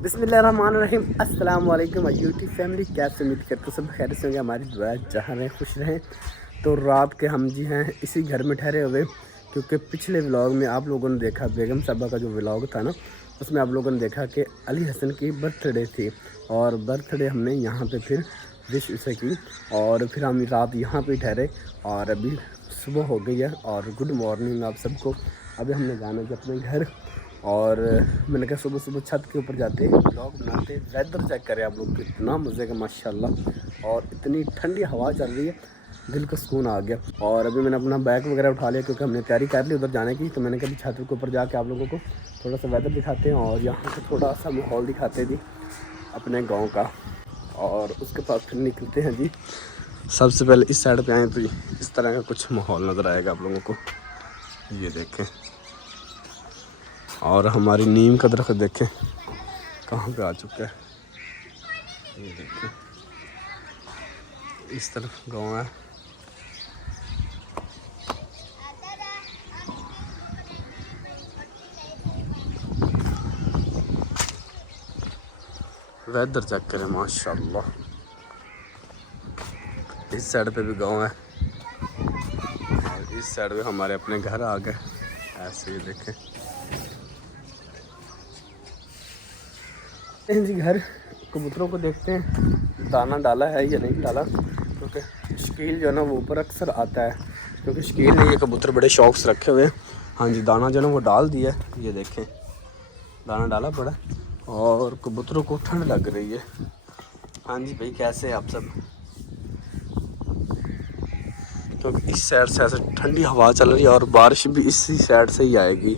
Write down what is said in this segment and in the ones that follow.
बिस्मिल्लाहिर्रहमानिर्रहीम। अस्सलाम वालेकुम यूट्यूब फैमिली, कैसे उम्मीद करते हो सब खैर से होंगे। हमारी दुआ जहाँ रहें खुश रहें। तो रात के हम जी हैं इसी घर में ठहरे हुए, क्योंकि पिछले व्लॉग में आप लोगों ने देखा, बेगम साहबा का जो व्लॉग था ना, उसमें आप लोगों ने देखा कि अली हसन की बर्थडे थी और बर्थडे हमने यहाँ पे फिर विश उसे की और फिर हम रात यहाँ पे ठहरे और अभी सुबह हो गई है और गुड मॉर्निंग आप सबको। अभी हमने जाना है अपने घर और मैंने कहा सुबह सुबह छत के ऊपर जाते ब्लॉग बनाते। वेदर चेक करें आप लोग, इतना मज़े का माशाल्लाह, और इतनी ठंडी हवा चल रही है, दिल को सुकून आ गया। और अभी मैंने अपना बैग वगैरह उठा लिया क्योंकि हमने तैयारी कर ली उधर जाने की। तो मैंने कहा छत के ऊपर जाके आप लोगों को थोड़ा सा वेदर दिखाते हैं और यहाँ से थोड़ा सा माहौल दिखाते जी अपने गाँव का, और उसके बाद फिर निकलते हैं जी। सबसे पहले इस साइड पे आए तो इस तरह का कुछ माहौल नज़र आएगा आप लोगों को, ये देखें। और हमारी नीम का दरख्त देखें कहाँ पे आ चुका है, ये देखें। इस तरफ गाँव है। वेदर चेक करें माशाल्लाह। इस साइड पे भी गाँव है और इस साइड पे हमारे अपने घर आ गए, ऐसे ही देखें जी। घर कबूतरों को देखते हैं दाना डाला है या नहीं डाला, क्योंकि शकील जो है ना वो ऊपर अक्सर आता है, क्योंकि शकील ने ये कबूतर बड़े शौक से रखे हुए हैं। हाँ जी, दाना जो है ना वो डाल दिया, ये देखें दाना डाला पड़ा और कबूतरों को ठंड लग रही है। हाँ जी भाई, कैसे हैं आप सब? क्योंकि इस साइड से ऐसे ठंडी हवा चल रही है और बारिश भी इसी साइड से ही आएगी।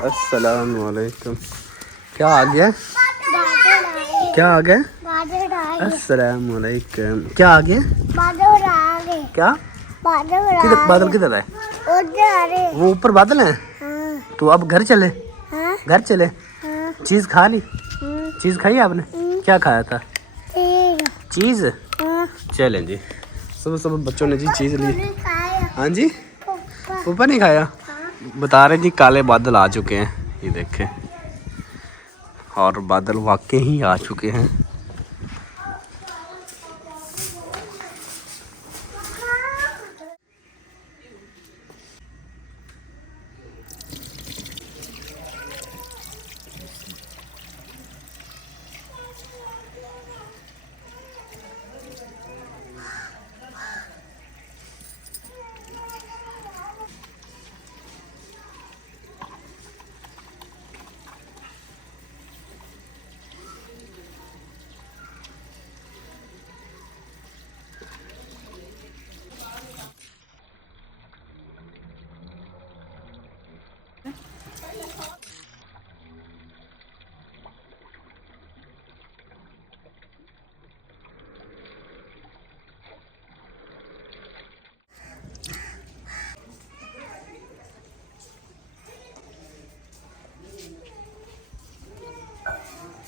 अस्सलाम वालेकुम। क्या आ गया? क्या आ गया? अस्सलाम वालेकुम। क्या आ गया? क्या? किधर बादल किधर है? वो ऊपर बादल है। तो अब घर चले? घर चले? चीज खा ली? चीज खाई आपने? क्या खाया था? चीज? चलें जी, सुबह सुबह बच्चों ने जी चीज ली। हाँ जी, ऊपर नहीं खाया। बता रहे जी काले बादल आ चुके हैं, ये देखें, और बादल वाकई ही आ चुके हैं।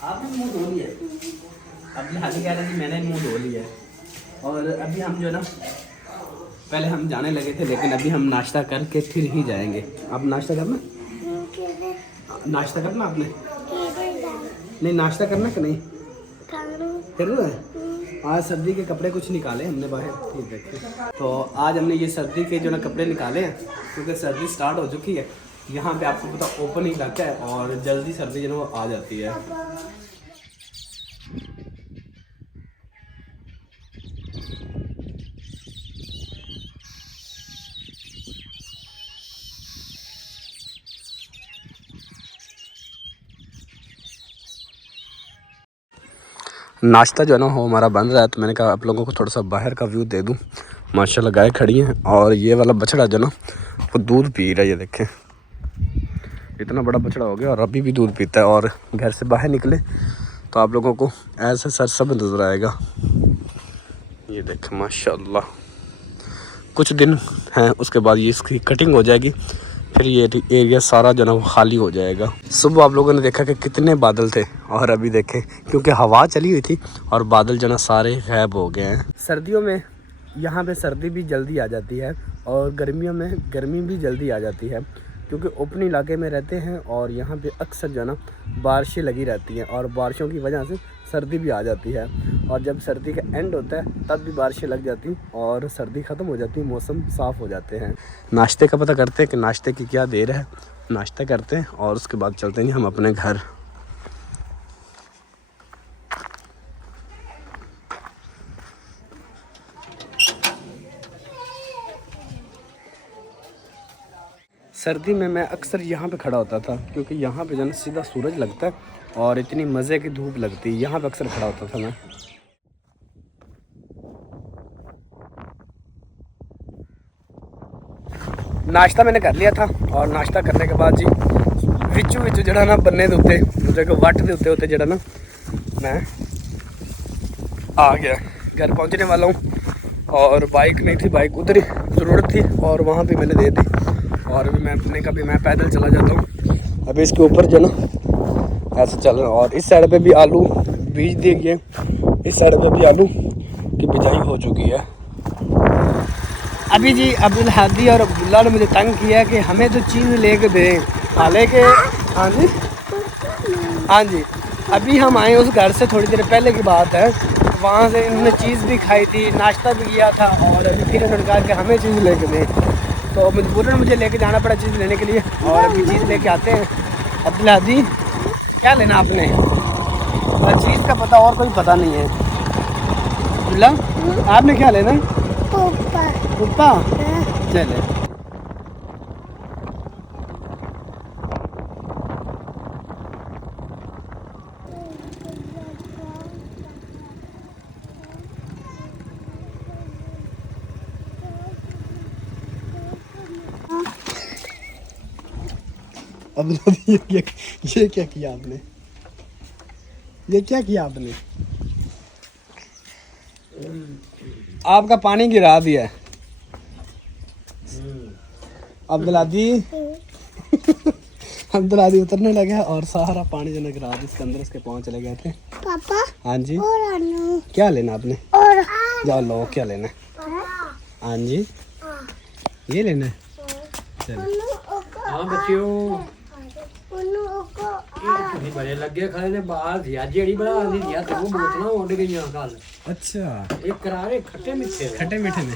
आपने मुंह धो लिया? अभी हाली कह रहे थे मैंने मुंह धो लिया। और अभी हम जो ना पहले हम जाने लगे थे, लेकिन अभी हम नाश्ता करके फिर ही जाएंगे। आप नाश्ता करना? नाश्ता करना आपने? नहीं, नाश्ता करना कि नहीं करना है? आज सर्दी के कपड़े कुछ निकाले हमने बाहर, ठीक है। तो आज हमने ये सर्दी के जो ना कपड़े निकाले हैं, क्योंकि सर्दी स्टार्ट हो चुकी है। यहाँ पे आपको पता ओपन ही इलाका है और जल्दी सर्दी जो है वो आ जाती है। नाश्ता जो है ना वो हमारा बन रहा है, तो मैंने कहा आप लोगों को थोड़ा सा बाहर का व्यू दे दूं। माशाल्लाह गाय खड़ी हैं और ये वाला बछड़ा जो ना वो दूध पी रहा है, ये देखें इतना बड़ा बछड़ा हो गया और अभी भी दूध पीता है। और घर से बाहर निकले तो आप लोगों को ऐसा सरसब नज़र आएगा, ये देखें माशाल्लाह। कुछ दिन हैं उसके बाद ये इसकी कटिंग हो जाएगी, फिर ये एरिया सारा जो ना वो खाली हो जाएगा। सुबह आप लोगों ने देखा कि कितने बादल थे और अभी देखें क्योंकि हवा चली हुई थी और बादल जो ना सारे गायब हो गए हैं। सर्दियों में यहाँ पे सर्दी भी जल्दी आ जाती है और गर्मियों में गर्मी भी जल्दी आ जाती है, क्योंकि ओपन इलाके में रहते हैं और यहाँ पे अक्सर जो है ना बारिशें लगी रहती हैं और बारिशों की वजह से सर्दी भी आ जाती है। और जब सर्दी का एंड होता है तब भी बारिशें लग जाती और सर्दी ख़त्म हो जाती, मौसम साफ़ हो जाते हैं। नाश्ते का पता करते हैं कि नाश्ते की क्या देर है। नाश्ता करते हैं और उसके बाद चलते हैं हम अपने घर। सर्दी में मैं अक्सर यहाँ पे खड़ा होता था, क्योंकि यहाँ पे जो है सीधा सूरज लगता है और इतनी मज़े की धूप लगती है। यहाँ पे अक्सर खड़ा होता था मैं। नाश्ता मैंने कर लिया था और नाश्ता करने के बाद जी विचू जड़ा ना बनने के उत्ते मुझे वट के उत्ते जड़ा ना मैं आ गया, घर पहुँचने वाला हूँ। और बाइक नहीं थी, बाइक उधर ही ज़रूरत थी और वहाँ पे मैंने दे दी। और अभी मैं पैदल चला जाता हूँ। अभी इसके ऊपर जो ना ऐसे चल रहा है। और इस साइड पे भी आलू बीज दिए गए, इस साइड पे भी आलू की बिजाई हो चुकी है। अभी जी अब्दुल हादी और अब्दुल्ला ने मुझे तंग किया कि हमें तो चीज़ लेके दें, हालांकि हाँ जी अभी हम आए उस घर से थोड़ी देर पहले की बात है। वहाँ से इन्होंने चीज़ भी खाई थी, नाश्ता भी किया था और अभी फिर इन्होंने कहा कि हमें चीज़ लेके दें, तो मजबूरन मुझे लेके जाना पड़ा चीज़ लेने के लिए। और अभी चीज़ लेके आते हैं। अब्दुल हादी क्या लेना आपने? चीज़ का पता और कोई पता नहीं है। अब्दुल्ला आपने क्या लेना? पुप्पा चले। अब ये क्या किया आपने? ये क्या किया आपने? आपका पानी गिरा दिया है अब्दुल्लादी। अब्दुल्लादी उतरने लगा और सारा पानी जो गिरा दिया इसके अंदर, इसके पाँव चले गए थे। पापा हाँ जी और क्या लेना आपने? और जाओ लो क्या लेना है? हाँ जी ये लेना है। चलो हाँ बच्चियों बड़े लगे खड़े ने बाहर दिया जेड़ी बना दी दिया तो बोतलां उड़ गईयां कल। अच्छा एक करारे खट्टे मीठे में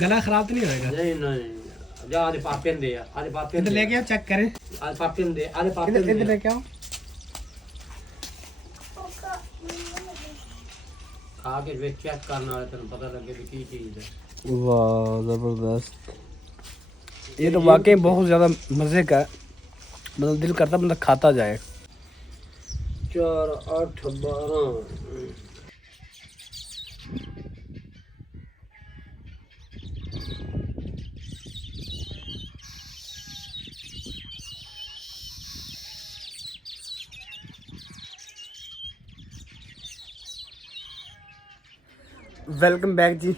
गला खराब तो नहीं होएगा? नहीं नहीं जा आधे पापे दे आधे पापे इधर लेके आओ चेक करें। आधे पापे दे आधे पापे इधर लेके आओ खा के वे चेक करने वाले तेन पता लगे कि की चीज है। वाह जबरदस्त, ये तो वाकई बहुत ज़्यादा मज़े का, मतलब दिल करता बंदा खाता जाए। 4 8 12 वेलकम बैक जी।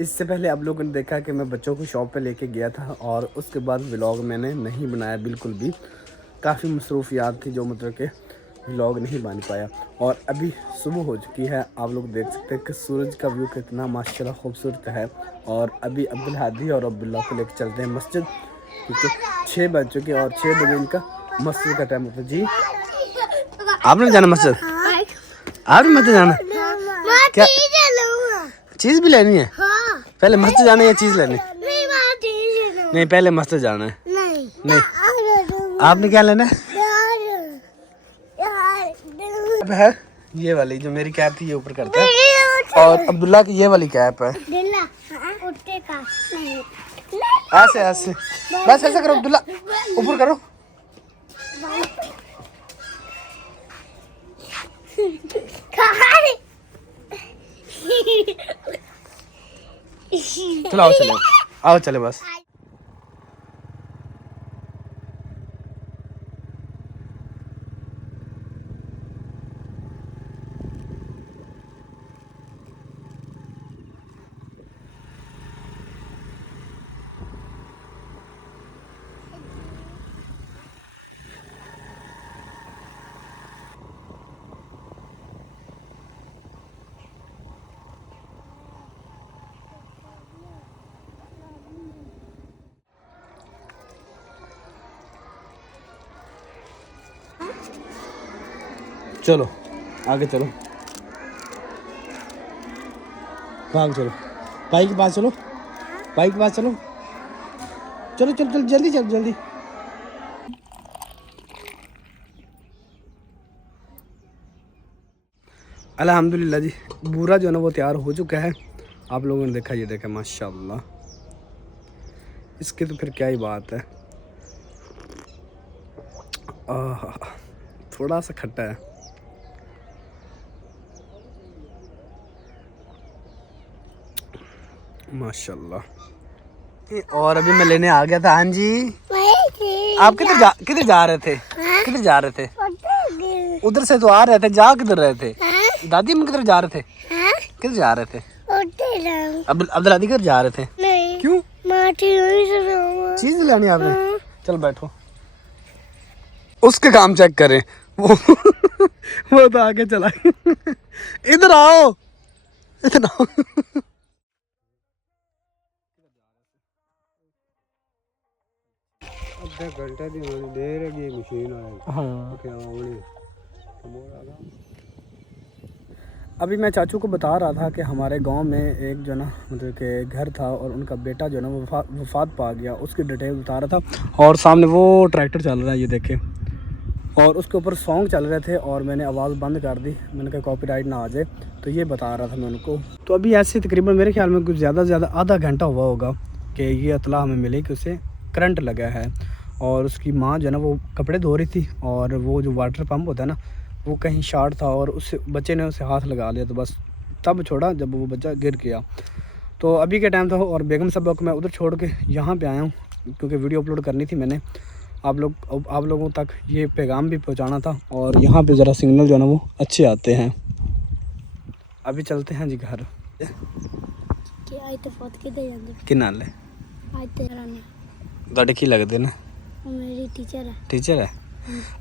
इससे पहले आप लोगों ने देखा कि मैं बच्चों को शॉप पे लेके गया था और उसके बाद व्लॉग मैंने नहीं बनाया बिल्कुल भी। काफ़ी मसरूफियात थी जो मतलब कि व्लॉग नहीं बन पाया। और अभी सुबह हो चुकी है, आप लोग देख सकते हैं कि सूरज का व्यू कितना माशाल्लाह खूबसूरत है। और अभी अब्दुल हादी और अब्दुल्ला को लेकर चलते हैं मस्जिद, क्योंकि 6 बज चुके और 6 बजे इनका मस्जिद का टाइम होता है। जी आपने जाना मस्जिद? आपने मस्जिद जाना? क्या चीज़ भी लेनी है? हाँ। पहले मस्जिद जाना है या चीज़ लेनी? नहीं पहले मस्जिद जाना है। नहीं आपने क्या लेना है? है ये वाली जो मेरी कैप थी ये ऊपर करता है और अब्दुल्ला की ये वाली कैप है। ऐसे ऐसे बस ऐसे करो अब्दुल्ला, ऊपर करो। चलो आओ चले, आओ चले बस। चलो आगे चलो, भाग चलो, भाई के पास चलो, भाई के पास चलो, चलो चलो चलो जल्दी चलो जल्दी। अल्हम्दुलिल्लाह जी, बूरा जो है ना वो तैयार हो चुका है। आप लोगों ने देखा, ये देखा माशाल्लाह, इसकी तो फिर क्या ही बात है। थोड़ा सा खट्टा है। माशाल्लाह। और अभी मैं लेने आ गया था। हाँ जी, आप किधर जा रहे थे? किधर जा रहे थे? उधर से तो आ रहे थे, जा किधर रहे थे? दादी हम किधर जा रहे थे? किधर जा रहे थे? अब्दुल आदि किधर जा रहे थे? क्यों? चीज लेनी आपने? चल बैठो, उसके काम चेक करें। वो तो आगे चला। इधर आओ, इधर आओ। घंटा दी देर है मशीन आए। हाँ। अभी मैं चाचू को बता रहा था कि हमारे गांव में एक जो ना मतलब कि घर था और उनका बेटा जो ना वफात पा गया, उसकी डिटेल बता रहा था। और सामने वो ट्रैक्टर चल रहा है, ये देखे, और उसके ऊपर सॉन्ग चल रहे थे और मैंने आवाज़ बंद कर दी, मैंने कहा कॉपीराइट ना आ जाए, तो ये बता रहा था मैं उनको। तो अभी ऐसे तकरीबन मेरे ख्याल में कुछ ज़्यादा से ज़्यादा आधा घंटा हुआ होगा कि ये इत्तला हमें मिली कि उसे करंट लगा है। और उसकी माँ जो है ना वो कपड़े धो रही थी और वो जो वाटर पंप होता है ना वो कहीं शॉर्ट था और उस बच्चे ने उसे हाथ लगा लिया, तो बस तब छोड़ा जब वो बच्चा गिर गया। तो अभी के टाइम था और बेगम साहब को मैं उधर छोड़ के यहाँ पे आया हूँ क्योंकि वीडियो अपलोड करनी थी मैंने। आप लोगों तक ये पैगाम भी पहुँचाना था और यहाँ पे ज़रा सिग्नल जो है ना वो अच्छे आते हैं। अभी चलते हैं जी घर। कि नाल है ਤੁਹਾਡੇ ਕੀ ਲੱਗਦੇ ਨੇ? मेरी टीचर है।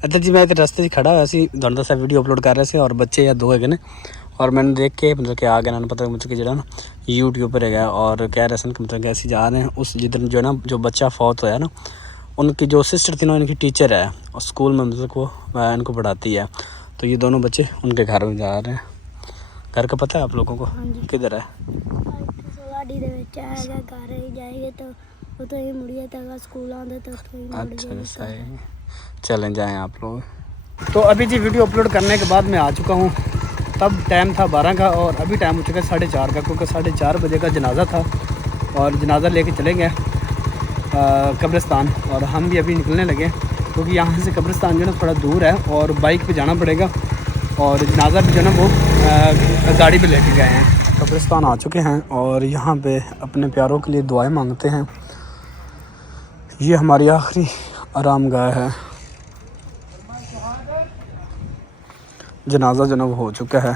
अच्छा जी, मैं तो रास्ते से खड़ा हुआ सी ਤੁਹਾਨੂੰ ਦੱਸਿਆ वीडियो अपलोड कर रहे थे और बच्चे या दो है और मैंने देख के मतलब कि आ गया ना पता मुझे कि जो ना यूट्यूब पर है और कह रहे थे कि मतलब कैसे जा रहे हैं उस जिधर जो ना जो बच्चा फौत होया ना उनकी जो सिस्टर थी ना इनकी टीचर है और स्कूल में मतलब वो इनको पढ़ाती है। तो ये दोनों बच्चे उनके घर में जा रहे हैं। घर का पता है आप लोगों को? किधर है? अच्छा सही, चलें जाएँ आप लोग। तो अभी जी वीडियो अपलोड करने के बाद मैं आ चुका हूँ। तब टाइम था 12 का और अभी टाइम हो चुका है 4:30 का, क्योंकि 4:30 बजे का जनाजा था और जनाजा लेके चले गए कब्रिस्तान। और हम भी अभी निकलने लगे क्योंकि यहाँ से कब्रिस्तान जो है ना थोड़ा दूर है और बाइक पे जाना पड़ेगा और जनाजा भी जो है ना वो गाड़ी पे लेके गए हैं। कब्रिस्तान आ चुके हैं और यहाँ पे अपने प्यारों के लिए दुआएं मांगते हैं। ये हमारी आखिरी आरामगाह है। जनाजा जो ना वो हो चुका है।